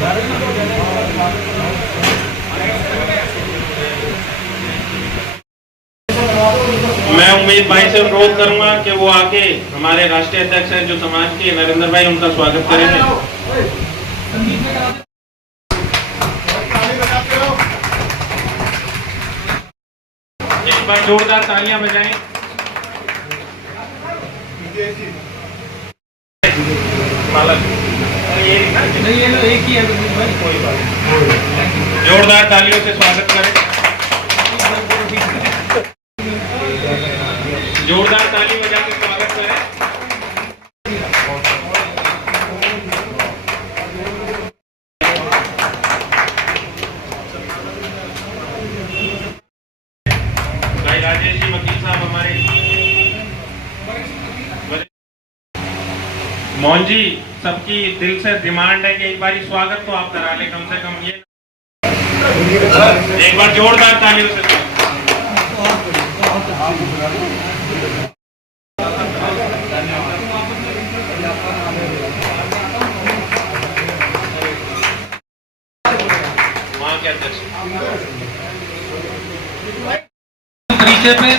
मैं उम्मीद भाई से अनुरोध करूंगा कि वो आके हमारे राष्ट्रीय अध्यक्ष हैं जो समाज के नरेंद्र भाई, उनका स्वागत करेंगे। एक बार जोरदार तालियां बजाएं। एक ही है, कोई बात। जोरदार तालियों से स्वागत करें। जोरदार ताली बजा के स्वागत करें। भाई राजेश जी वकील साहब हमारे, मोहन जी, सबकी दिल से डिमांड है कि एक बार स्वागत तो आप करा ले कम से कम। ये एक बार जोरदार तालियों से परिचय पे,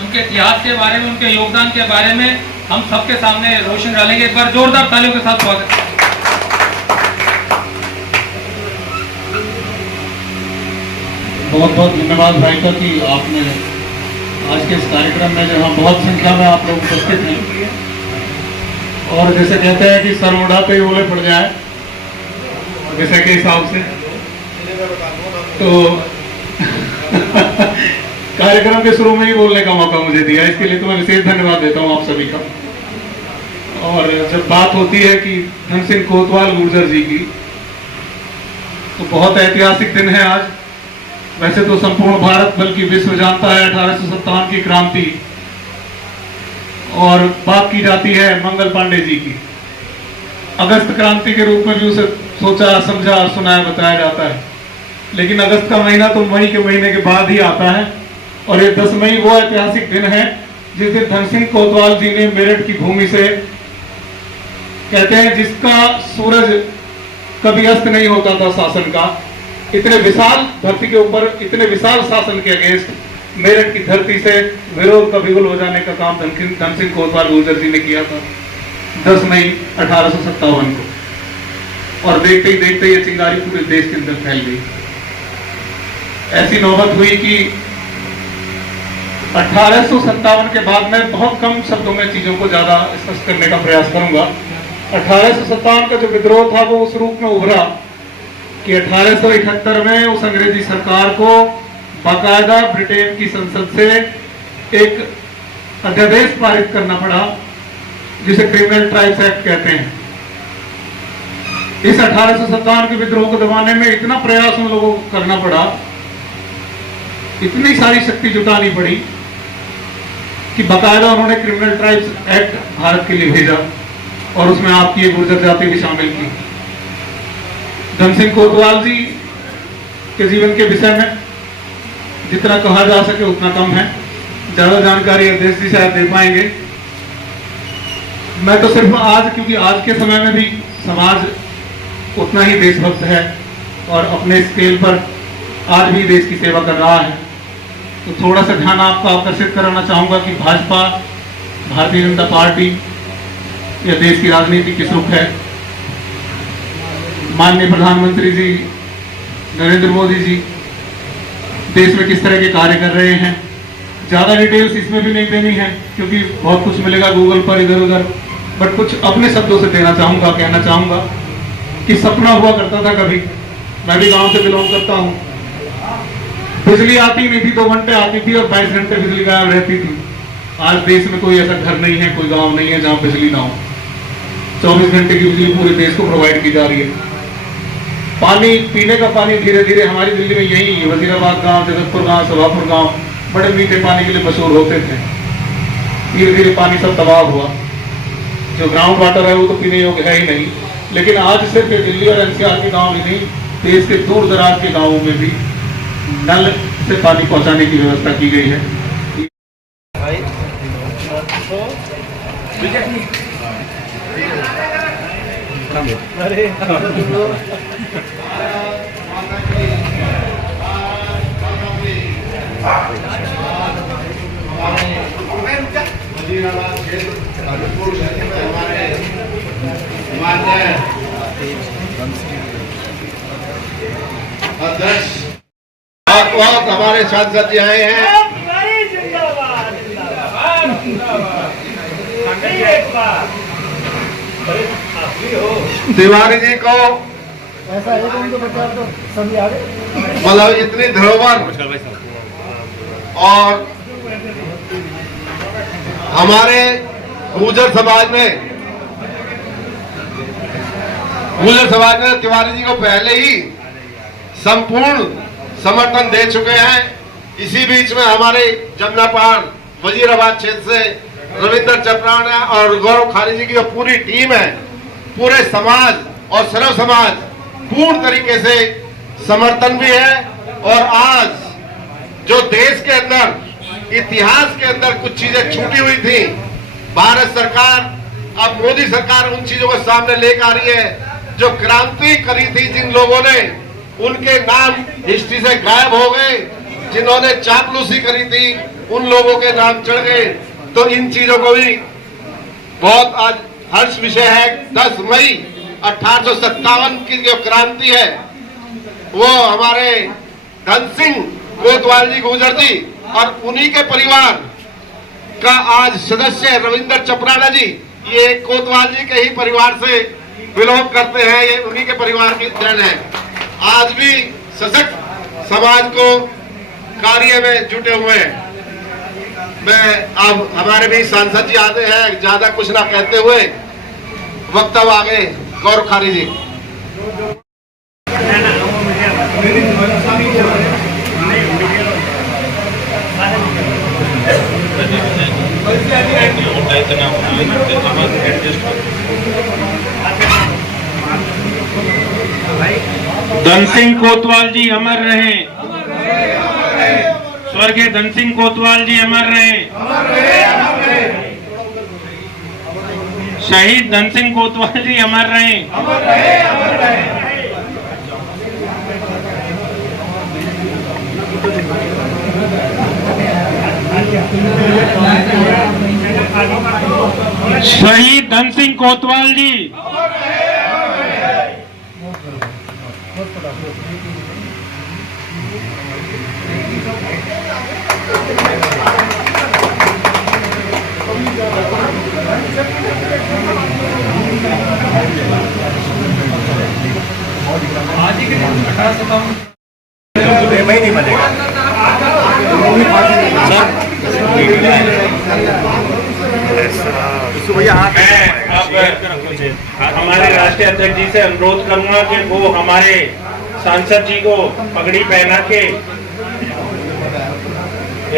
उनके इतिहास के बारे में, उनके योगदान के बारे में हम सबके सामने रोशन डालेंगे। एक बार जोरदार तालियों के साथ स्वागत। बहुत बहुत धन्यवाद भाई का कि आपने आज के इस कार्यक्रम में जहाँ बहुत संख्या में आप लोग उपस्थित हैं, और जैसे कहते हैं कि सर उड़ा पे ही ओले पड़ जाए, वैसे के हिसाब से तो कार्यक्रम के शुरू में ही बोलने का मौका मुझे दिया, इसके लिए तो मैं विशेष धन्यवाद देता हूँ आप सभी का। और जब बात होती है कि धन सिंह कोतवाल गुर्जर जी की, तो बहुत ऐतिहासिक दिन है आज। वैसे तो संपूर्ण भारत बल्कि विश्व जानता है 1857 की क्रांति, और बात की जाती है मंगल पांडे जी की। अगस्त क्रांति के रूप में भी उसे सोचा, समझा, सुनाया, बताया जाता है, लेकिन अगस्त का महीना तो मई के महीने के बाद ही आता है। और ये 10 मई वो ऐतिहासिक दिन है जिस दिन धन सिंह कोतवाल जी ने मेरठ की भूमि से, कहते हैं जिसका सूरज कभी अस्त नहीं होता था शासन का, इतने विशाल धरती के ऊपर, इतने विशाल शासन के अगेंस्ट मेरठ की धरती से विरोध का बिगुल हो जाने का काम धन सिंह कोतवाल गुर्जर जी ने किया था 10 मई 1857 को। और देखते ही देखते ये चिंगारी पूरे देश के अंदर फैल गई। ऐसी नौबत हुई कि 1857 के बाद मैं बहुत कम शब्दों में चीजों को ज्यादा स्पष्ट करने का प्रयास करूंगा। 1857 का जो विद्रोह था वो उस रूप में उभरा कि 1871 में उस अंग्रेजी सरकार को बाकायदा ब्रिटेन की संसद से एक अध्यादेश पारित करना पड़ा जिसे क्रिमिनल ट्राइब्स एक्ट कहते हैं। इस 1857 के विद्रोह को दबाने में इतना प्रयास उन लोगों को करना पड़ा, इतनी सारी शक्ति जुटानी पड़ी कि बाकायदा उन्होंने क्रिमिनल ट्राइब्स एक्ट भारत के लिए भेजा और उसमें आपकी ये गुर्जर जाति भी शामिल की। धन सिंह कोतवाल जी के जीवन के विषय में जितना कहा जा सके उतना कम है, ज्यादा जानकारी अध्यक्ष जी शायद दे पाएंगे। मैं तो सिर्फ आज, क्योंकि आज के समय में भी समाज उतना ही देशभक्त है और अपने स्केल पर आज भी देश की सेवा कर रहा है, तो थोड़ा सा ध्यान आपका आकर्षित कराना चाहूंगा कि भाजपा, भारतीय जनता पार्टी या देश की राजनीति किस रुख है। माननीय प्रधानमंत्री जी नरेंद्र मोदी जी देश में किस तरह के कार्य कर रहे हैं, ज्यादा डिटेल्स इसमें भी नहीं देनी है क्योंकि बहुत कुछ मिलेगा गूगल पर इधर उधर, बट कुछ अपने शब्दों से देना चाहूंगा, कहना चाहूंगा कि सपना हुआ करता था कभी, मैं भी गांव से बिलोंग करता हूं, बिजली आती नहीं थी, 2 घंटे आती थी और 22 घंटे बिजली गायब रहती थी। आज देश में कोई ऐसा घर नहीं है, कोई गांव नहीं है जहां बिजली ना हो। 24 घंटे की बिजली पूरे देश को प्रोवाइड की जा रही है। पानी, पीने का पानी धीरे धीरे हमारी दिल्ली में यही वजीराबाद गांव, जगतपुर गांव, सभापुर गांव बड़े मीठे पानी के लिए मशहूर होते थे। धीरे धीरे पानी सब तबाह हुआ, जो ग्राउंड वाटर है वो तो पीने योग्य है ही नहीं। लेकिन आज सिर्फ दिल्ली और एनसीआर के गांव ही नहीं, देश के दूर दराज के गांवों में भी नल से पानी पहुंचाने की व्यवस्था की गई है। अध्यक्ष बहुत हमारे सांसद जी आए हैं। तिवारी जी को मतलब इतनी धरोहर और हमारे गुर्जर समाज ने तिवारी जी को पहले ही संपूर्ण समर्थन दे चुके हैं। इसी बीच में हमारे जमनापाल वजीराबाद क्षेत्र से रविंद्र चपराना और गौरव खारी जी की जो पूरी टीम है, पूरे समाज और सर्व समाज पूर्ण तरीके से समर्थन भी है। और आज जो देश के अंदर इतिहास के अंदर कुछ चीजें छूटी हुई थी, भारत सरकार अब मोदी सरकार उन चीजों को सामने लेकर आ रही है। जो क्रांति करी थी जिन लोगों ने, उनके नाम हिस्ट्री से गायब हो गए। जिन्होंने चापलूसी करी थी उन लोगों के नाम चढ़ गए। तो इन चीजों को भी बहुत आज हर्ष विषय है। 10 मई 1857 की जो क्रांति है वो हमारे धन सिंह कोतवाल जी गुर्जर जी और उन्हीं के परिवार का आज सदस्य रविंद्र चपराना जी, ये कोतवाल जी के ही परिवार से बिलोंग करते हैं। ये उन्हीं के परिवार की देन है। आज भी सशक्त समाज को कार्य में जुटे हुए हैं। मैं अब हमारे भी सांसद जी आते हैं, ज्यादा कुछ ना कहते हुए वक्तव्य आगे गौरव खारी जी। धन सिंह कोतवाल जी अमर रहें। स्वर्गीय धन सिंह कोतवाल जी अमर रहें। शहीद धन सिंह कोतवाल जी अमर रहें। शहीद धन सिंह कोतवाल जी। आज ही के दिन 1857 में नहीं मिलेगा इसको भैया हमारे राष्ट्रीय अध्यक्ष जी से अनुरोध करूंगा कि वो हमारे सांसद जी को पगड़ी पहना के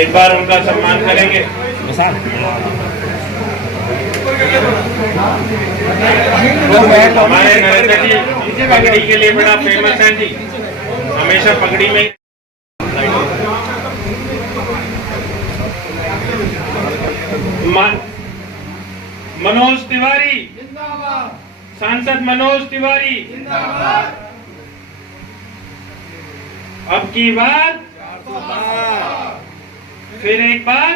एक बार उनका सम्मान करेंगे। हमारे नरेंद्र जी पगड़ी के लिए बड़ा फेमस है जी, हमेशा पगड़ी में। मनोज तिवारी, सांसद मनोज तिवारी, अब की बार फिर एक बार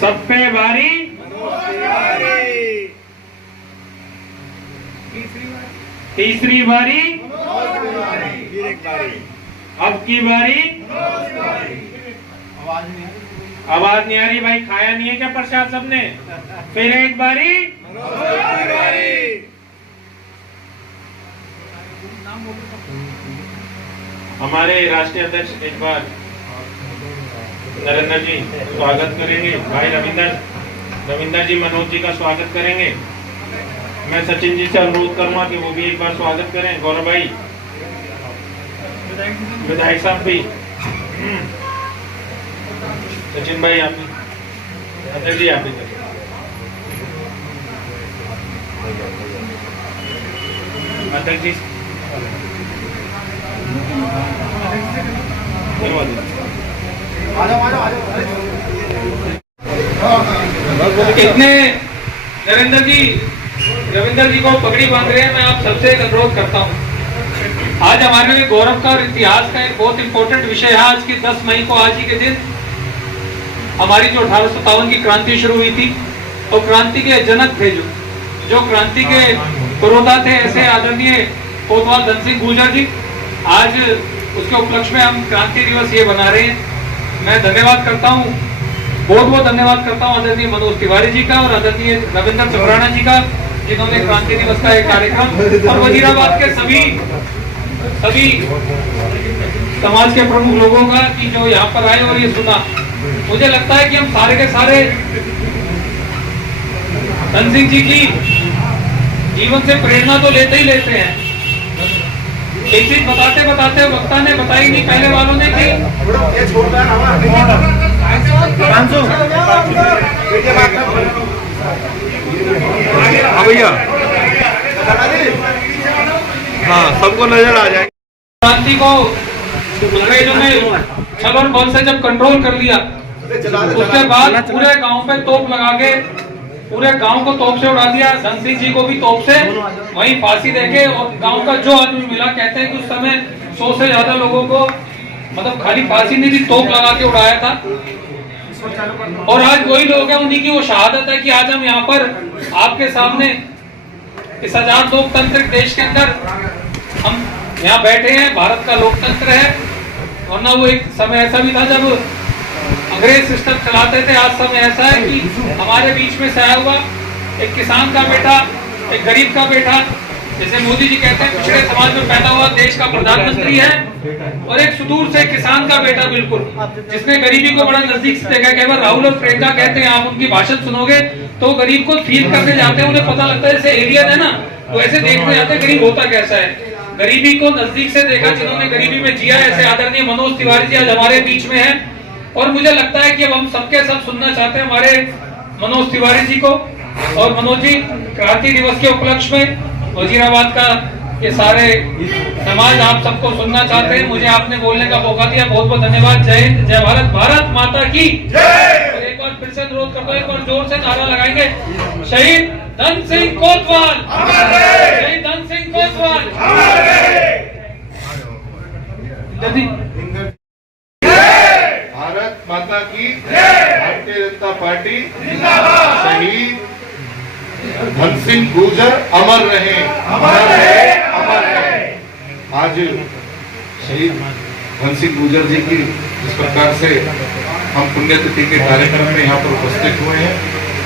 सब पे भारी, तीसरी बारी, अब की बारी। आवाज नहीं आ रही भाई, खाया नहीं है क्या प्रसाद सबने? फिर एक बारी। हमारे राष्ट्रीय अध्यक्ष एक बार नरेंद्र जी स्वागत करेंगे। भाई रविंदर जी मनोज जी का स्वागत करेंगे। मैं सचिन जी से अनुरोध करूंगा कि वो भी एक बार स्वागत करें। गौरव भाई, विधायक साहब भी, सचिन भाई आप भी, अध्यक्ष जी आप भी। अध्यक्ष जी इतने नरेंद्र जी, रविंदर जी को पगड़ी बांध रहे हैं, मैं आप सबसे एक अनुरोध करता हूँ। आज हमारे लिए गौरव का और इतिहास का एक बहुत इंपॉर्टेंट विषय है। आज की 10 मई को, आज ही के दिन हमारी जो 1857 की क्रांति शुरू हुई थी, तो क्रांति के जनक थे जो क्रांति के पुरोधा थे, ऐसे आदरणीय कोतवाल धन सिंह गुर्जर जी। आज उसके उपलक्ष्य में हम क्रांति दिवस ये बना रहे हैं। मैं धन्यवाद करता हूँ, बहुत धन्यवाद करता हूँ आदरणीय मनोज तिवारी जी का और आदरणीय रविंद्र चपराना जी का, जिन्होंने क्रांति दिवस का एक कार्यक्रम, और वजीराबाद के सभी समाज के प्रमुख लोगों का कि जो यहाँ पर आए और ये सुना। मुझे लगता है कि हम सारे के सारे धन सिंह जी की जीवन से प्रेरणा तो लेते ही लेते हैं। एक चीज बताते बताते वक्ता ने बताई नहीं, पहले वालों ने कि भैया हाँ सबको नजर आ जाए। क्रांति को अंग्रेजों ने छल और बल से जब कंट्रोल कर लिया, उसके बाद पूरे गांव पे तोप लगा के पूरे गांव को तोप से उड़ा दिया। धन सिंह जी को भी तोप से वहीं फांसी देके, और गांव का जो आदमी मिला, कहते हैं कि उस समय 100 से ज्यादा लोगों को मतलब खाली फांसी नहीं थी, तोप लगा के उड़ाया था। और आज वही लोग हैं, उन्हीं की वो शहादत है कि आज हम यहाँ पर आपके सामने इस आजाद लोकतांत्रिक देश के अंदर हम यहाँ बैठे हैं। भारत का लोकतंत्र है, वरना वो एक समय ऐसा भी था जब अंग्रेज सिस्टम चलाते थे। आज समय ऐसा है कि हमारे बीच में से आया हुआ एक किसान का बेटा, एक गरीब का बेटा, जैसे मोदी जी कहते हैं पिछड़े समाज में पैदा हुआ देश का प्रधानमंत्री है, और एक सुदूर से किसान का बेटा, बिल्कुल जिसने गरीबी को बड़ा नजदीक से देखा। कई बार राहुल और प्रियंका कहते हैं, आप उनकी भाषण सुनोगे तो गरीब को फील करने जाते हैं, उन्हें पता लगता है जैसे एलियन है ना, वो ऐसे देखने जाते हैं गरीब होता कैसा है। गरीबी को नजदीक से देखा, जिन्होंने गरीबी में जिया, ऐसे आदरणीय मनोज तिवारी जी आज हमारे बीच में है। और मुझे लगता है कि अब हम सबके सब सुनना चाहते हैं हमारे मनोज तिवारी जी को। और मनोज जी, क्रांति दिवस के उपलक्ष्य में वजीराबाद का ये सारे समाज आप सबको सुनना चाहते हैं। मुझे आपने बोलने का मौका दिया, बहुत बहुत धन्यवाद। जय हिंद, जय भारत, भारत माता की जय। एक बार फिर से अनुरोध करता हूं, एक बार जोर से नारा लगाएंगे, शहीद धन सिंह कोतवाल, शहीद धन सिंह कोतवाल। भारत माता की भारतीय जनता पार्टी शहीद धन सिंह गुर्जर अमर रहे, अमर रहे, अमर रहे। आज शहीद धन सिंह गुर्जर जी की जिस प्रकार से हम पुण्यतिथि के कार्यक्रम में यहाँ पर उपस्थित हुए हैं,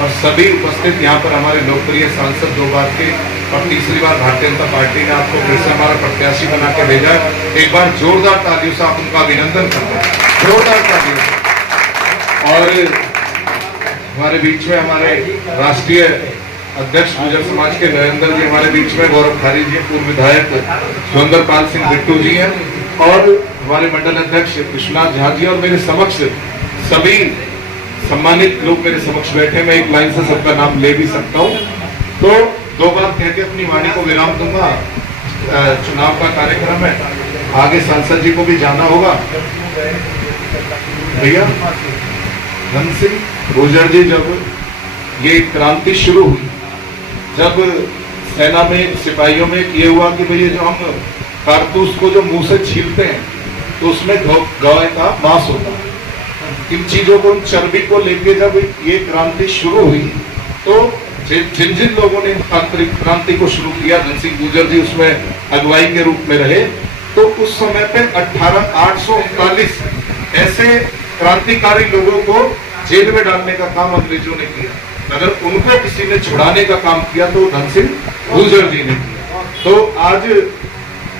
और सभी उपस्थित यहाँ पर हमारे लोकप्रिय सांसद 2 बार के और तीसरी बार भारतीय जनता पार्टी ने आपको फिर से हमारा प्रत्याशी बना के भेजा। एक बार जोरदार तालियों से आप उनका अभिनंदन करते हैं, जोरदार तालियों। और हमारे बीच में हमारे राष्ट्रीय अध्यक्ष गुर्जर समाज के नरेंद्र जी हमारे बीच में, गौरव खारी जी पूर्व विधायक सुरेंद्र पाल सिंह बिट्टू जी हैं, और हमारे मंडल अध्यक्ष विश्वनाथ झा जी, और मेरे समक्ष सभी सम्मानित लोग मेरे समक्ष बैठे। मैं एक लाइन से सबका नाम ले भी सकता हूँ, तो 2 बार कह के अपनी वाणी को विराम दूंगा। चुनाव का कार्यक्रम है, आगे सांसद जी को भी जाना होगा। भैया धन सिंह गुर्जर जी, जब ये क्रांति शुरू हुई, जब सेना में सिपाहियों में ये हुआ कि भैया जो हम कारतूस को जो मुंह से छीलते हैं तो उसमें गाय का मांस होता है, इन चीजों को, चर्बी को लेके जब ये क्रांति शुरू हुई, तो जिन जिन लोगों ने क्रांति को शुरू किया, धन सिंह गुर्जर जी उसमें अगुवाई के रूप में रहे, तो उस समय पे 839 ऐसे क्रांतिकारी लोगों को जेल में डालने का काम अंग्रेजों ने किया। अगर उनको किसी ने छुड़ाने का काम किया तो धन सिंह गुर्जर जी ने किया। तो आज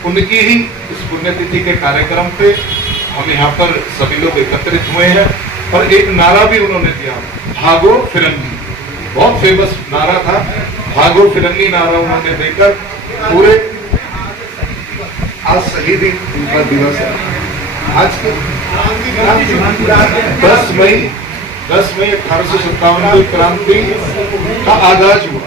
उनकी ही इस पुण्यतिथि के कार्यक्रम पे हम यहाँ पर सभी लोग एकत्रित हुए हैं, और एक नारा भी उन्होंने दिया, भागो फिरंगी। बहुत फेमस नारा था, भागो फिरंगी नारा उन्होंने देकर पूरे, आज शहीदी दिवस है, आज के 10 मई 1857 को क्रांति का आगाज हुआ।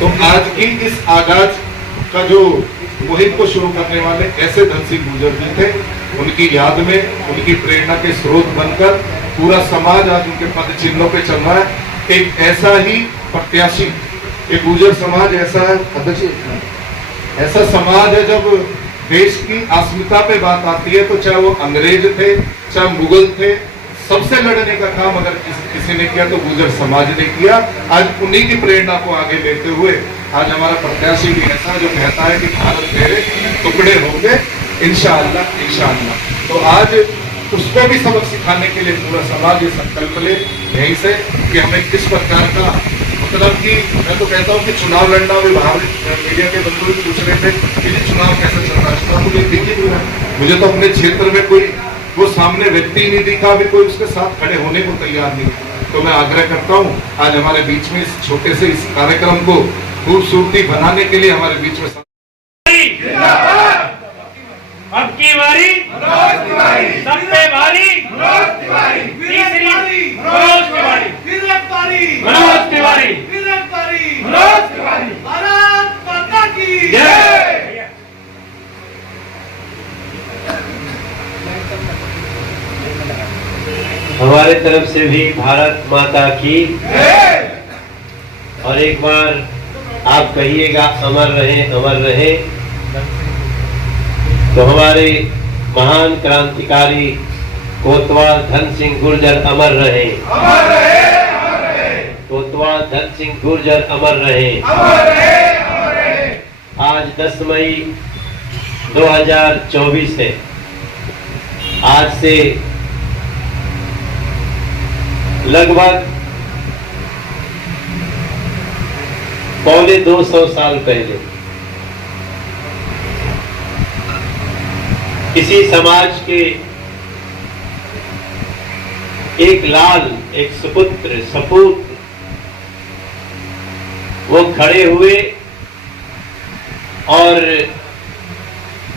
तो आज की इस आगाज का जो मुहिम को शुरू करने वाले ऐसे धन सिंह गुर्जर जी थे, उनकी याद में, उनकी प्रेरणा के स्रोत बनकर पूरा समाज आज उनके पद चिन्हों पे चल रहा है। एक ऐसा ही प्रत्याशी, एक गुर्जर समाज ऐसा है अध्यक्ष, ऐसा समाज है जब देश की अस्मिता पे बात आती है तो चाहे वो अंग्रेज थे, चाहे मुगल थे, सबसे लड़ने का काम अगर किसी ने किया तो गुर्जर समाज ने किया। आज उन्हीं की प्रेरणा को आगे लेते हुए आज हमारा प्रत्याशी भी ऐसा जो कहता है कि भारत मेरे टुकड़े होंगे इंशाअल्लाह इंशाअल्लाह। तो आज उसको भी सबक सिखाने के लिए पूरा समाज ये संकल्प ले यहीं से कि हमें किस प्रकार का, मतलब कि मैं तो कहता हूँ कि चुनाव लड़ना भी बाहर मीडिया के बंधु भी पूछ रहे थे कि जी चुनाव कैसे चल रहा है, चुनाव मुझे दिख ही नहीं रहा। मुझे तो अपने क्षेत्र में कोई वो सामने व्यक्ति नहीं दिखा, अभी कोई उसके साथ खड़े होने को तैयार नहीं। तो मैं आग्रह करता हूँ आज हमारे बीच में इस छोटे से इस कार्यक्रम को खूबसूरती बनाने के लिए हमारे बीच में अब की बारी सब पे भारी, तीसरी मनोज तिवारी, भारत माता की जय। हमारे तरफ से भी भारत माता की और एक बार आप कहिएगा अमर रहे अमर रहे। तो हमारे महान क्रांतिकारी कोतवाल धन सिंह गुर्जर अमर रहे, कोतवाल धन सिंह गुर्जर अमर रहे। आज 10 मई 2024 है। आज से लगभग पौने 200 साल पहले किसी समाज के एक लाल, एक सुपुत्र, सपूत वो खड़े हुए और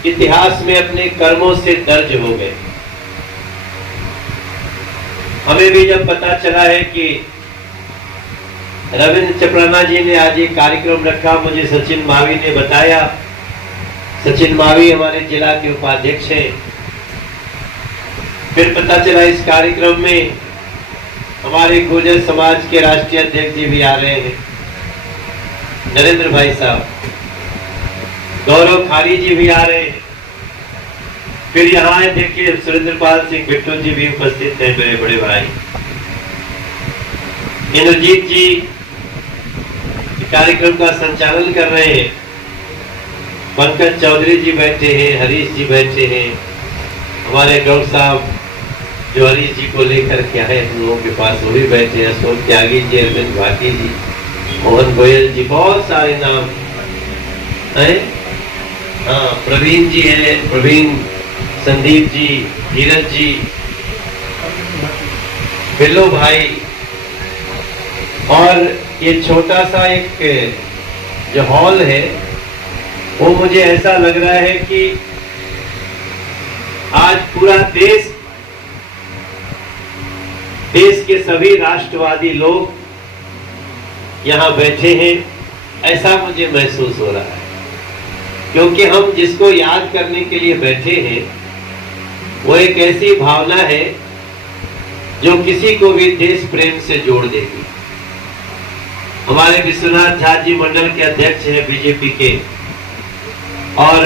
इतिहास में अपने कर्मों से दर्ज हो गए। हमें भी जब पता चला है कि रविंद्र चपराना जी ने आज एक कार्यक्रम रखा, मुझे सचिन मावी ने बताया। सचिन मावी हमारे जिला के उपाध्यक्ष हैं। फिर पता चला इस कार्यक्रम में हमारे गुर्जर समाज के राष्ट्रीय अध्यक्ष जी भी आ रहे हैं, नरेंद्र भाई साहब, गौरव खारी जी भी आ रहे हैं। फिर यहाँ देखिए सुरेंद्रपाल सिंह बिट्टू जी भी उपस्थित हैं, मेरे बड़े भाई। इंद्रजीत जी कार्यक्रम का संचालन कर रहे हैं। पंकज चौधरी जी बैठे हैं, हरीश जी बैठे हैं, हमारे डॉक्टर साहब जो हरीश जी को लेकर के आए हम लोगों के पास वो भी बैठे हैं, अशोक त्यागी जी, अरविंद भाटी जी, मोहन गोयल जी, बहुत सारे नाम हैं। हाँ, प्रवीण जी हैं, प्रवीण, संदीप जी, धीरज जी, बिल्लो भाई। और ये छोटा सा एक जो हॉल है वो मुझे ऐसा लग रहा है कि आज पूरा देश के सभी राष्ट्रवादी लोग यहाँ बैठे हैं, ऐसा मुझे महसूस हो रहा है। क्योंकि हम जिसको याद करने के लिए बैठे हैं वो एक ऐसी भावना है जो किसी को भी देश प्रेम से जोड़ देगी। हमारे विश्वनाथ झा जी मंडल के अध्यक्ष हैं बीजेपी के, और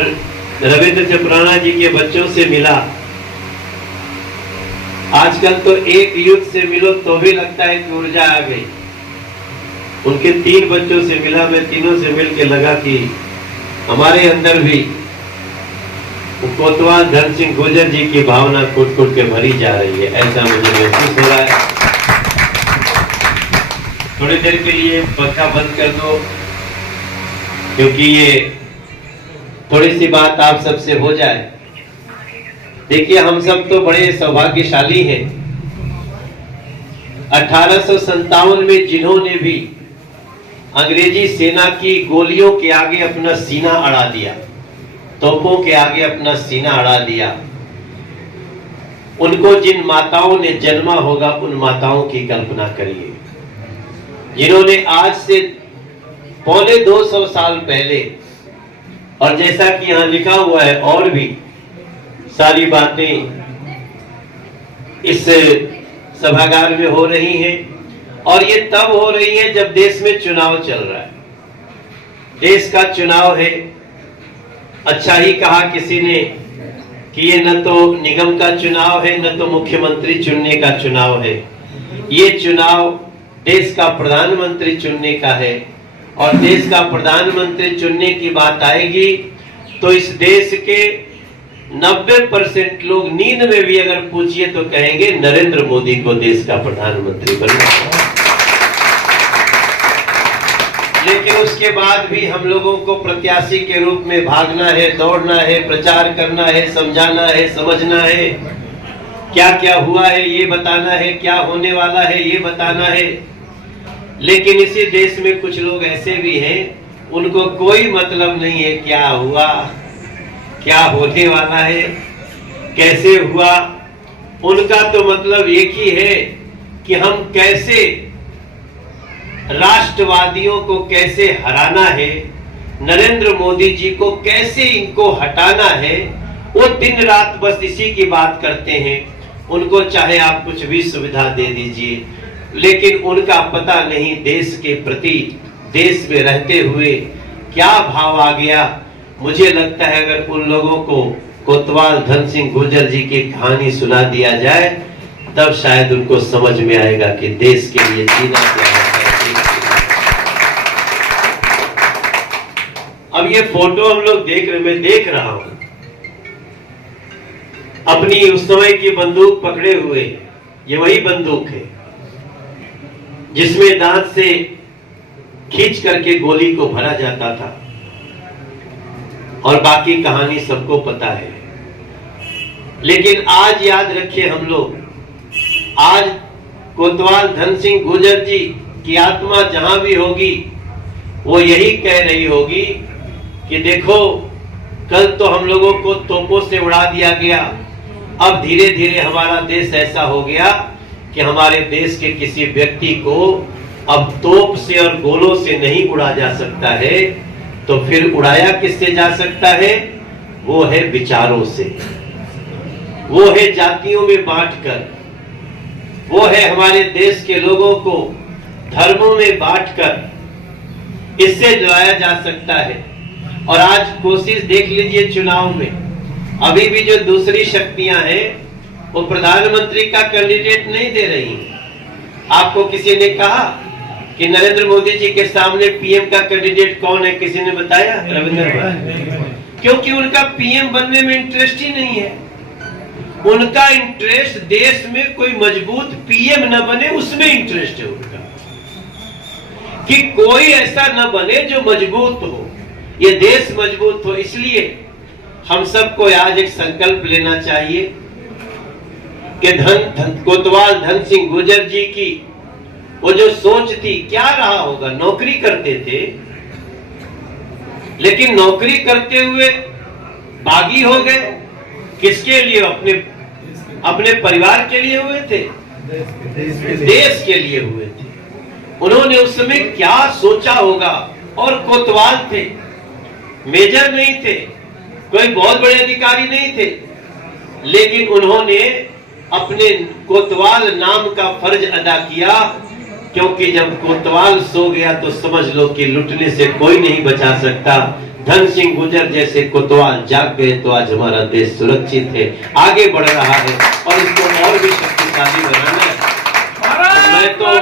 रविंद्र चपराना जी के बच्चों से मिला। आजकल तो एक युद्ध से मिलो तो भी लगता है कि ऊर्जा आ गई। उनके 3 बच्चों से मिला, मैं तीनों से मिल के लगा कि हमारे अंदर भी कोतवाल धन सिंह गुर्जर जी की भावना कुट कुट के भरी जा रही है, ऐसा मुझे महसूस हो रहा है। थोड़ी देर के लिए पंखा बंद कर दो, क्योंकि ये थोड़ी सी बात आप सबसे हो जाए। देखिए, हम सब तो बड़े सौभाग्यशाली हैं। 1857 में जिन्होंने भी अंग्रेजी सेना की गोलियों के आगे अपना सीना अड़ा दिया, तोपों के आगे अपना सीना अड़ा दिया, उनको जिन माताओं ने जन्मा होगा उन माताओं की कल्पना करिए, जिन्होंने आज से पौने 200 साल पहले, और जैसा कि यहाँ लिखा हुआ है और भी सारी बातें इस सभागार में हो रही हैं, और ये तब हो रही है जब देश में चुनाव चल रहा है। देश का चुनाव है। अच्छा ही कहा किसी ने कि ये न तो निगम का चुनाव है, न तो मुख्यमंत्री चुनने का चुनाव है। ये चुनाव देश का प्रधानमंत्री चुनने का है, और देश का प्रधानमंत्री चुनने की बात आएगी तो इस देश के 90% लोग नींद में भी अगर पूछिए तो कहेंगे नरेंद्र मोदी को देश का प्रधानमंत्री बनना। लेकिन उसके बाद भी हम लोगों को प्रत्याशी के रूप में भागना है, दौड़ना है, प्रचार करना है, समझाना है, समझना है, क्या क्या हुआ है ये बताना है, क्या होने वाला है ये बताना है। लेकिन इसी देश में कुछ लोग ऐसे भी हैं, उनको कोई मतलब नहीं है क्या हुआ, क्या होने वाला है, कैसे हुआ। उनका तो मतलब एक ही है कि हम कैसे राष्ट्रवादियों को कैसे हराना है, नरेंद्र मोदी जी को कैसे इनको हटाना है। वो दिन रात बस इसी की बात करते हैं। उनको चाहे आप कुछ भी सुविधा दे दीजिए, लेकिन उनका पता नहीं देश के प्रति, देश में रहते हुए क्या भाव आ गया। मुझे लगता है अगर उन लोगों को कोतवाल धन सिंह गुर्जर जी की कहानी सुना दिया जाए तब शायद उनको समझ में आएगा कि देश के लिए जीना क्या है। अब ये फोटो हम लोग देख रहे, मैं देख रहा हूं अपनी उस समय की बंदूक पकड़े हुए। ये वही बंदूक है जिसमें दांत से खींच करके गोली को भरा जाता था, और बाकी कहानी सबको पता है। लेकिन आज याद रखिए हम लोग, आज कोतवाल धन सिंह गुर्जर जी की आत्मा जहां भी होगी वो यही कह रही होगी कि देखो कल तो हम लोगों को तोपों से उड़ा दिया गया, अब धीरे धीरे हमारा देश ऐसा हो गया कि हमारे देश के किसी व्यक्ति को अब तोप से और गोलों से नहीं उड़ा जा सकता है। तो फिर उड़ाया किससे जा सकता है? वो है विचारों से, वो है जातियों में बांटकर, वो है हमारे देश के लोगों को धर्मों में बांटकर, इससे जलाया जा सकता है। और आज कोशिश देख लीजिए चुनाव में, अभी भी जो दूसरी शक्तियां हैं वो प्रधानमंत्री का कैंडिडेट नहीं दे रही। आपको किसी ने कहा कि नरेंद्र मोदी जी के सामने पीएम का कैंडिडेट कौन है? किसी ने बताया? रविंद्र भाई। क्योंकि उनका पीएम बनने में इंटरेस्ट ही नहीं है। उनका इंटरेस्ट देश में कोई मजबूत पीएम न बने उसमें इंटरेस्ट है उनका, कि कोई ऐसा न बने जो मजबूत हो, ये देश मजबूत हो। इसलिए हम सबको आज एक संकल्प लेना चाहिए कि कोतवाल धन सिंह गुर्जर जी की वो जो सोच थी, क्या रहा होगा? नौकरी करते थे, लेकिन नौकरी करते हुए बागी हो गए। किसके लिए? अपने परिवार के लिए हुए थे, देश के लिए हुए थे। उन्होंने उस समय क्या सोचा होगा? और कोतवाल थे, मेजर नहीं थे, कोई बहुत बड़े अधिकारी नहीं थे, लेकिन उन्होंने अपने कोतवाल नाम का फर्ज अदा किया। क्योंकि जब कोतवाल सो गया तो समझ लो कि लुटने से कोई नहीं बचा सकता। धन सिंह गुर्जर जैसे कोतवाल जाग गए तो आज हमारा देश सुरक्षित है, आगे बढ़ रहा है, और इसको और भी शक्तिशाली बनाना है। मैं तो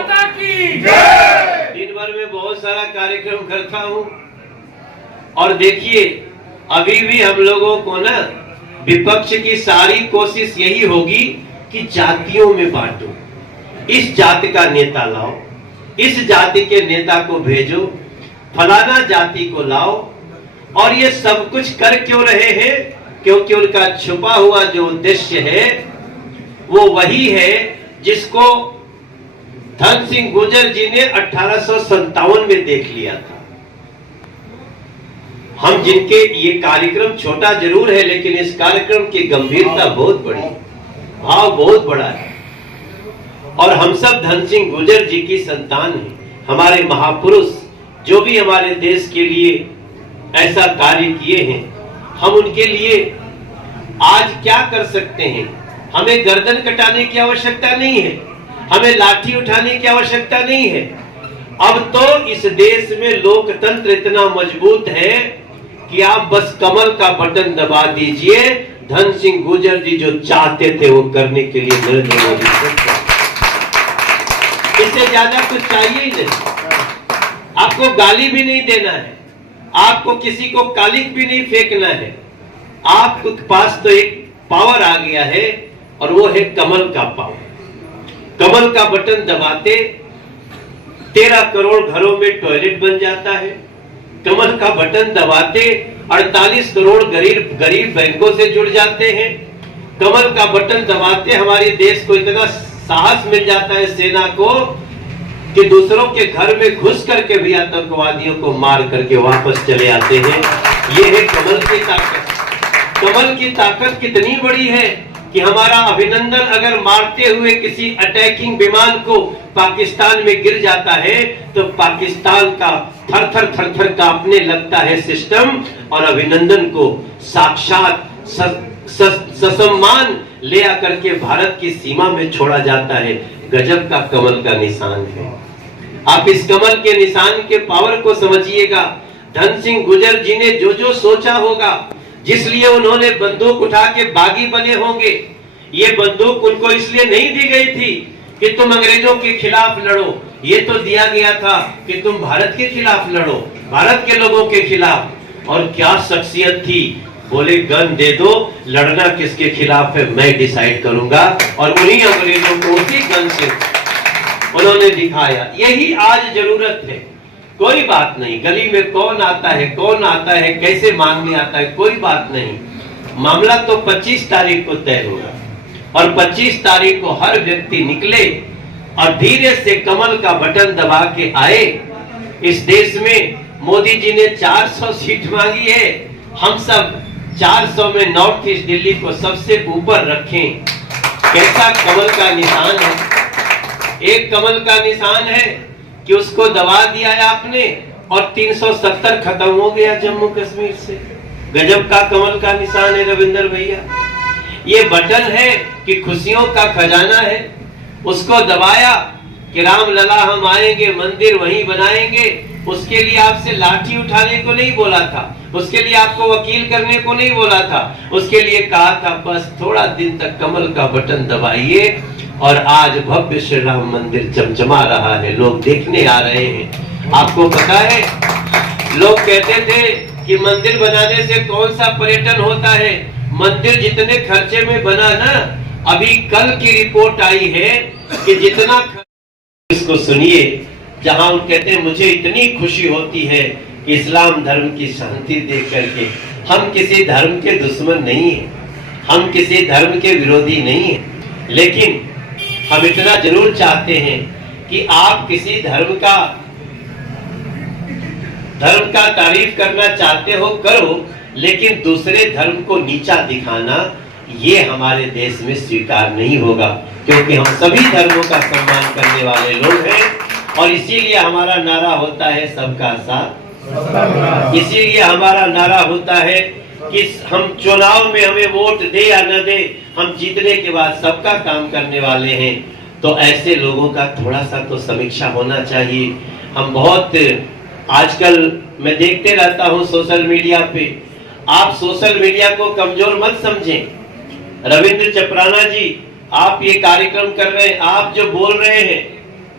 दिन भर में बहुत सारा कार्यक्रम करता हूँ, और देखिए अभी भी हम लोगों को ना विपक्ष की सारी कोशिश यही होगी कि जातियों में बांटो, इस जाति का नेता लाओ, इस जाति के नेता को भेजो, फलाना जाति को लाओ। और ये सब कुछ कर क्यों रहे हैं? क्योंकि उनका छुपा हुआ जो उद्देश्य है वो वही है जिसको धन सिंह गुर्जर जी ने 1857 में देख लिया था। हम जिनके ये कार्यक्रम छोटा जरूर है, लेकिन इस कार्यक्रम की गंभीरता बहुत बड़ी, भाव बहुत बड़ा है। और हम सब धन सिंह गुर्जर जी की संतान हैं। हमारे महापुरुष जो भी हमारे देश के लिए ऐसा कार्य किए हैं, हम उनके लिए आज क्या कर सकते हैं? हमें गर्दन कटाने की आवश्यकता नहीं है, हमें लाठी उठाने की आवश्यकता नहीं है। अब तो इस देश में लोकतंत्र इतना मजबूत है कि आप बस कमल का बटन दबा दीजिए, धन सिंह गुर्जर जी जो चाहते थे वो करने के लिए नरेंद्र मोदी इससे ज्यादा कुछ चाहिए ही नहीं। आपको गाली भी नहीं देना है, आपको किसी को कालिक भी नहीं फेंकना है, आपके पास तो एक पावर आ गया है और वो है कमल का पावर। कमल का बटन दबाते 13 करोड़ घरों में टॉयलेट बन जाता है। कमल का बटन दबाते 48 करोड़ गरीब बैंकों से जुड़ जाते हैं। कमल का बटन दबाते हमारे देश को इतना साहस मिल जाता है सेना को कि दूसरों के घर में घुस करके भी आतंकवादियों को मार करके वापस चले आते हैं। ये है कमल की ताकत। कमल की ताकत कितनी बड़ी है कि हमारा अभिनंदन अगर मारते हुए किसी अटैकिंग विमान को पाकिस्तान में गिर जाता है तो पाकिस्तान का थर थर कांपने लगता है सिस्टम, और अभिनंदन को साक्षात ससम्मान ले आकर के भारत की सीमा में छोड़ा जाता है। गजब का कमल का निशान है। आप इस कमल के निशान के पावर को समझिएगा। धन सिंह गुर्जर जी ने जो जो सोचा होगा, जिसलिए उन्होंने बंदूक उठा के बागी बने होंगे, ये बंदूक उनको इसलिए नहीं दी गई थी कि तुम अंग्रेजों के खिलाफ लड़ो, ये तो दिया गया था कि तुम भारत के खिलाफ लड़ो, भारत के लोगों के खिलाफ। और क्या शख्सियत थी, बोले गन दे दो, लड़ना किसके खिलाफ है मैं डिसाइड करूंगा, और उन्हीं अंग्रेजों को उसी गन से उन्होंने दिखाया। यही आज जरूरत है। कोई बात नहीं, गली में कौन आता है, कैसे मांगने आता है, कोई बात नहीं। मामला तो 25 तारीख को तय होगा, और 25 तारीख को हर व्यक्ति निकले और धीरे से कमल का बटन दबा के आए। इस देश में मोदी जी ने 400 सीट मांगी है, हम सब 400 में नॉर्थ ईस्ट दिल्ली को सबसे ऊपर रखें। कैसा कमल का निशान है। एक कमल का निशान है कि उसको दबा दिया है आपने और 370 खत्म हो गया जम्मू कश्मीर से। गजब का कमल का निशान है रविंदर भैया। ये बटन है कि खुशियों का खजाना है, उसको दबाया कि राम लला हम आएंगे, मंदिर वहीं बनाएंगे। उसके लिए आपसे लाठी उठाने को नहीं बोला था, उसके लिए आपको वकील करने को नहीं बोला था, उसके लिए कहा था बस थोड़ा दिन तक कमल का बटन दबाइए। और आज भव्य श्री राम मंदिर चमचमा रहा है, लोग देखने आ रहे हैं। आपको पता है, लोग कहते थे कि मंदिर बनाने से कौन सा पर्यटन होता है, मंदिर जितने खर्चे में बना ना, अभी कल की रिपोर्ट आई है कि जितना इसको सुनिए, जहां वो कहते हैं मुझे इतनी खुशी होती है कि इस्लाम धर्म की शांति देख करके। हम किसी धर्म के दुश्मन नहीं है, हम किसी धर्म के विरोधी नहीं है, लेकिन हम इतना जरूर चाहते हैं कि आप किसी धर्म का तारीफ करना चाहते हो करो, लेकिन दूसरे धर्म को नीचा दिखाना ये हमारे देश में स्वीकार नहीं होगा, क्योंकि हम सभी धर्मों का सम्मान करने वाले लोग हैं। और इसीलिए हमारा नारा होता है सबका साथ। इसीलिए हमारा नारा होता है कि हम चुनाव में हमें वोट दे या न दे, हम जीतने के बाद सबका काम करने वाले हैं। तो ऐसे लोगों का थोड़ा सा तो समीक्षा होना चाहिए। हम बहुत आजकल मैं देखते रहता हूं सोशल मीडिया पे, आप सोशल मीडिया को कमजोर मत समझें। रविंद्र चपराना जी, आप ये कार्यक्रम कर रहे हैं, आप जो बोल रहे हैं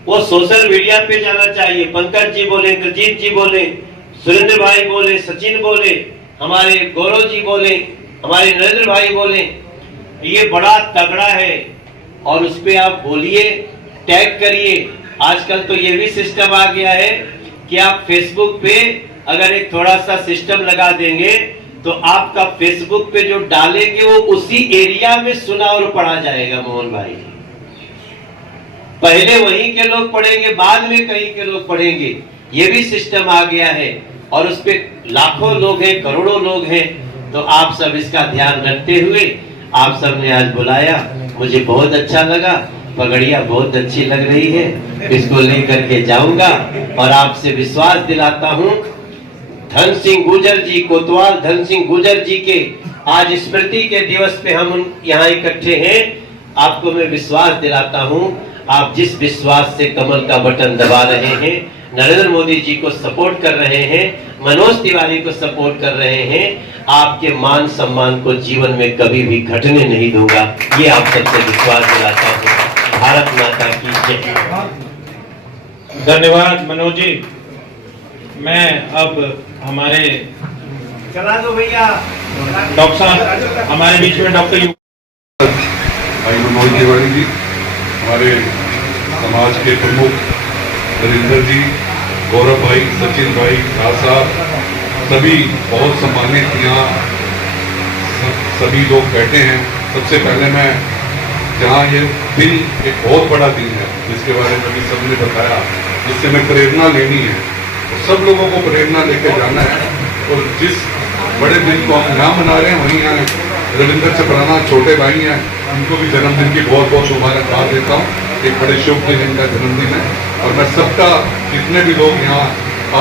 वो सोशल मीडिया पे जाना चाहिए। पंकज जी बोले, इंद्रजीत जी बोले, सुरेंद्र भाई बोले, सचिन बोले, हमारे गौरव जी बोले, हमारे नरेंद्र भाई बोले, ये बड़ा तगड़ा है और उस पे आप बोलिए, टैग करिए। आजकल तो ये भी सिस्टम आ गया है कि आप फेसबुक पे अगर एक थोड़ा सा सिस्टम लगा देंगे तो आपका फेसबुक पे जो डालेंगे वो उसी एरिया में सुना और पढ़ा जाएगा। मोहन भाई, पहले वहीं के लोग पढ़ेंगे, बाद में कहीं के लोग पढ़ेंगे, ये भी सिस्टम आ गया है। और उस पे लाखों लोग हैं, करोड़ों लोग हैं। तो आप सब इसका ध्यान रखते हुए आप सब ने आज बुलाया, मुझे बहुत अच्छा लगा। पगड़िया बहुत अच्छी लग रही है, इसको लेकर के जाऊंगा और आपसे विश्वास दिलाता हूं धन सिंह गुर्जर जी, कोतवाल धन सिंह गुर्जर जी के आज स्मृति के दिवस पे हम यहाँ इकट्ठे हैं। आपको मैं विश्वास दिलाता हूँ, आप जिस विश्वास से कमल का बटन दबा रहे हैं, नरेंद्र मोदी जी को सपोर्ट कर रहे हैं, मनोज तिवारी को सपोर्ट कर रहे हैं, आपके मान सम्मान को जीवन में कभी भी घटने नहीं दूंगा, ये आप सबसे विश्वास दिलाता हूँ। भारत माता की जय। धन्यवाद मनोज जी। मैं अब हमारे चला दो भैया डॉक्टर साहब, हमारे बीच में डॉक्टर भाई मनोज तिवारी जी, हमारे समाज के प्रमुख नरेंद्र जी, गौरव भाई, सचिन भाई, राज साहब, सभी बहुत सम्मानित यहाँ सभी लोग बैठे हैं। सबसे पहले मैं जहाँ ये दिन एक बहुत बड़ा दिन है जिसके बारे में भी सबने बताया, जिससे मैं प्रेरणा लेनी है तो सब लोगों को प्रेरणा लेकर जाना है। और जिस बड़े दिन को हम यहाँ मना रहे हैं वहीं यहाँ रविंद्र चपराना छोटे भाई हैं, उनको भी जन्मदिन की बहुत बहुत मुबारकबाद देता हूँ। एक बड़े शुभ दिन इनका जन्मदिन है और मैं सबका जितने भी लोग यहाँ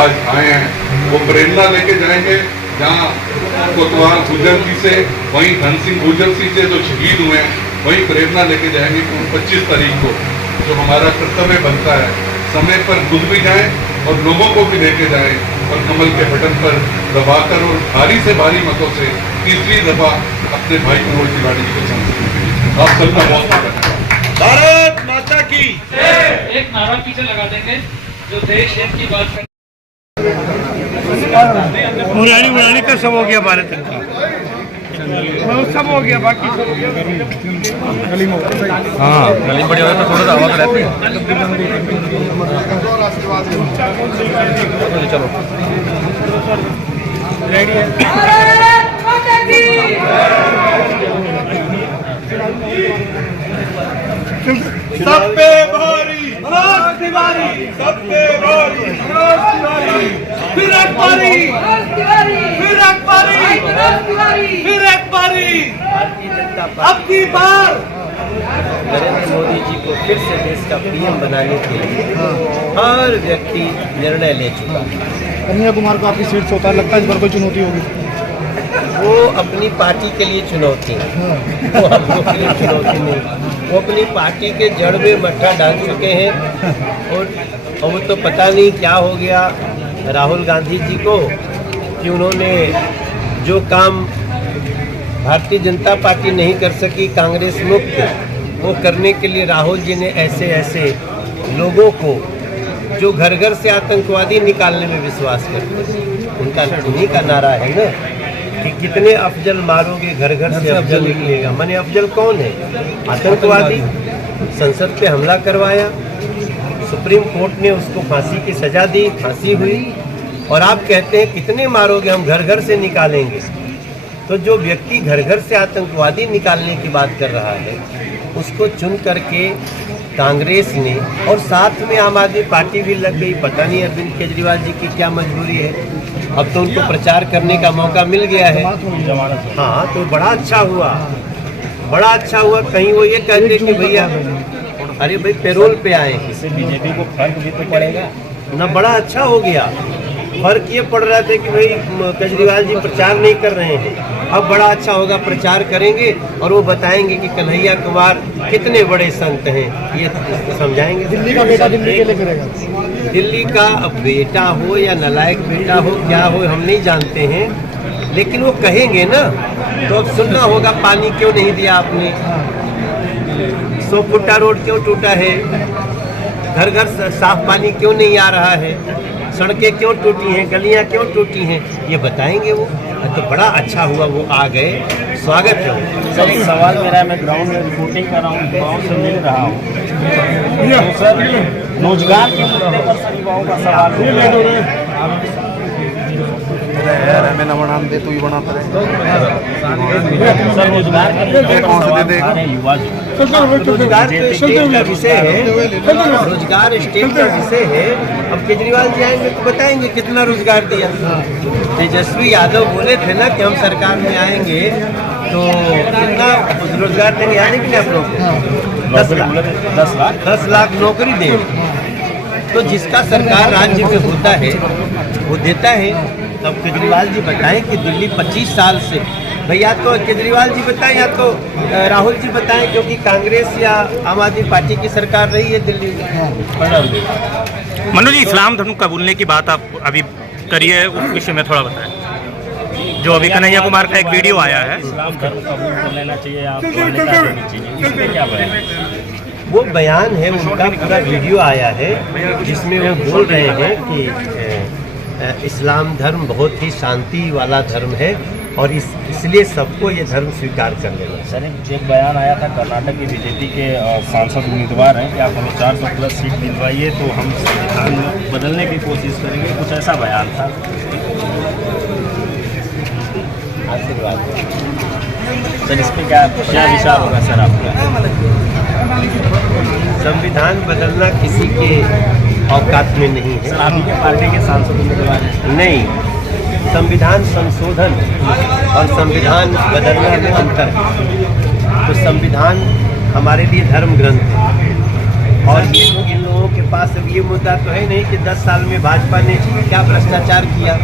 आज आए हैं वो प्रेरणा लेके जाएंगे। जहाँ कोतवाल गुर्जर जी से, वहीं धन सिंह गुर्जर जी से जो शहीद हुए हैं, वहीं प्रेरणा लेके जाएंगे कि 25 तारीख को जो हमारा कर्तव्य बनता है समय पर खुद भी जाएं और लोगों को भी लेके जाएं और कमल के बटन पर दबाकर और भारी से भारी मतों से तीसरी दफा अपने भाई मनोज तिवारी जी को संसद में। आप सबका बहुत धन्यवाद। भारत माता की एक नारा पीछे लगा देंगे जो देश हित की बात कर। मुरानी का सब हो गया, भारत का सब हो गया, बाकी सब हो गया। हाँ गली बड़ी होता थोड़ा सा आवाज रहती है। चलो भारत माता की सब पे भारी मनोज तिवारी, सब पे भारी मनोज तिवारी, फिर एक बारी फिर एक बारी फिर एक बारी अब की बार नरेंद्र मोदी जी को फिर से देश का पीएम बनाने के लिए हर व्यक्ति निर्णय ले चुका है। कन्हैया कुमार को आपकी सीट से उतार लगता है, इस बार कोई चुनौती होगी? वो अपनी पार्टी के लिए चुनौती है, वो हम लोग के लिए चुनौती नहीं। वो अपनी पार्टी के जड़ में मट्ठा डाल चुके हैं और वो तो पता नहीं क्या हो गया राहुल गांधी जी को कि उन्होंने जो काम भारतीय जनता पार्टी नहीं कर सकी कांग्रेस मुक्त, वो करने के लिए राहुल जी ने ऐसे ऐसे लोगों को जो घर घर से आतंकवादी निकालने में विश्वास करते हैं, उनका उन्हीं का नारा है ना कि कितने अफजल मारोगे घर घर से अफजल निकलेगा। माने अफजल कौन है? आतंकवादी। संसद पे हमला करवाया, सुप्रीम कोर्ट ने उसको फांसी की सजा दी, फांसी हुई, और आप कहते हैं कितने मारोगे, हम घर घर से निकालेंगे। तो जो व्यक्ति घर घर से आतंकवादी निकालने की बात कर रहा है उसको चुन करके कांग्रेस ने, और साथ में आम आदमी पार्टी भी लग गई। पता नहीं अरविंद केजरीवाल जी की क्या मजबूरी है, अब तो उनको प्रचार करने का मौका मिल गया है। हाँ, तो बड़ा अच्छा हुआ, बड़ा अच्छा हुआ। कहीं वो ये कहते कि भैया अरे भाई पेरोल पे आए, इससे बीजेपी को फर्क भी तो पड़ेगा ना। बड़ा अच्छा हो गया। फर्क ये पड़ रहा था कि भाई केजरीवाल जी प्रचार नहीं कर रहे हैं, अब बड़ा अच्छा होगा, प्रचार करेंगे और वो बताएंगे कि कन्हैया कुमार कितने बड़े संत हैं, ये समझाएंगे। दिल्ली का बेटा दिल्ली के लिए करेगा। दिल्ली का बेटा हो या नालायक बेटा हो, क्या हो हम नहीं जानते हैं, लेकिन वो कहेंगे ना। तो अब सुनना होगा, पानी क्यों नहीं दिया आपने, 100 फुटा रोड क्यों टूटा है, घर घर साफ पानी क्यों नहीं आ रहा है, सड़कें क्यों टूटी हैं, गलियां क्यों टूटी हैं, ये बताएंगे वो। तो बड़ा अच्छा हुआ वो आ गए, स्वागत है। सर एक सवाल मेरा है, मैं ग्राउंड में रिपोर्टिंग कर रहा हूँ, गाँव से मिल रहा हूँ, तो सर रोजगार के मुद्दे पर सभी युवाओं का सवाल यार हमें ना बनाम दे, तू ही बनाता रहे। सर रोजगार के मुद्दे पर सवाल उठा रहे युवा जी। रोजगार तो स्टेट का विषय है, रोजगार स्टेट का विषय है। अब केजरीवाल जी आएंगे तो बताएंगे कितना रोजगार दिया। तेजस्वी यादव बोले थे ना कि हम सरकार में आएंगे तो कितना रोजगार देंगे, यानी कि आप लोग 10 लाख नौकरी देंगे। तो जिसका सरकार राज्य में होता है वो देता है। तब केजरीवाल जी बताएं कि दिल्ली 25 साल से, भैया तो केजरीवाल जी बताएं या तो राहुल जी बताएं, क्योंकि कांग्रेस या आम आदमी पार्टी की सरकार रही है दिल्ली में। मनोज जी, इस्लाम धर्म कबूलने की बात आप अभी करिए, उस विषय में थोड़ा बताएं। जो अभी कन्हैया कुमार का एक वीडियो आया है, इस्लाम धर्म कबूल कर लेना चाहिए, आप मान्यता देनी चाहिए, इसमें क्या बयान? वो बयान है उनका, पूरा वीडियो आया है जिसमें वो बोल रहे हैं कि इस्लाम धर्म बहुत ही शांति वाला धर्म है और इसलिए सबको ये धर्म स्वीकार कर लेना। सर एक बयान आया था, कर्नाटक की बीजेपी के सांसद उम्मीदवार हैं कि आप हमें 400+ सीट दिलवाइए तो हम संविधान बदलने की कोशिश करेंगे, कुछ ऐसा बयान था। आशीर्वाद सर इस पर क्या विचार होगा सर आपका? संविधान बदलना किसी के औकात में नहीं है। सर आप ही के पार्टी के सांसद उम्मीदवार हैं? नहीं, संविधान संशोधन और संविधान बदलना में अंतर है। तो संविधान हमारे लिए धर्म ग्रंथ है और इन लोगों के पास अब ये मुद्दा तो है नहीं कि 10 साल में भाजपा ने क्या भ्रष्टाचार किया,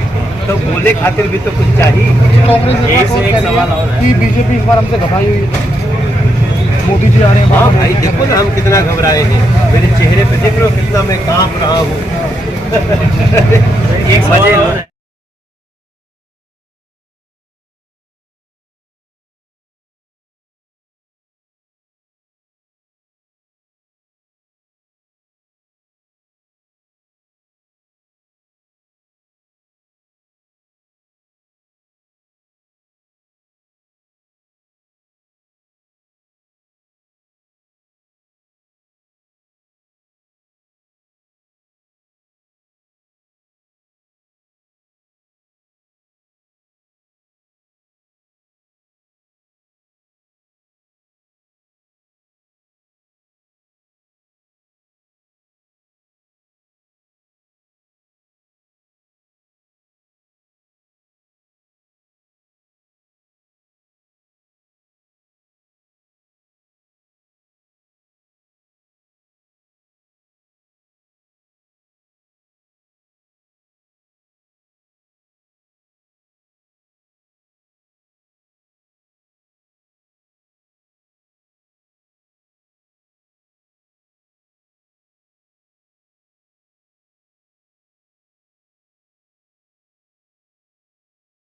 तो बोले खातिर भी तो कुछ चाहिए। एक से एक सवाल और है कि बीजेपी इस बार हमसे घबराई हुई है, मोदी जी आ रहे हैं। हाँ भाई, देखो ना हम कितना घबराए हैं, मेरे चेहरे पे देख लो कितना मैं कांप रहा हूँ। एक सवाल और है।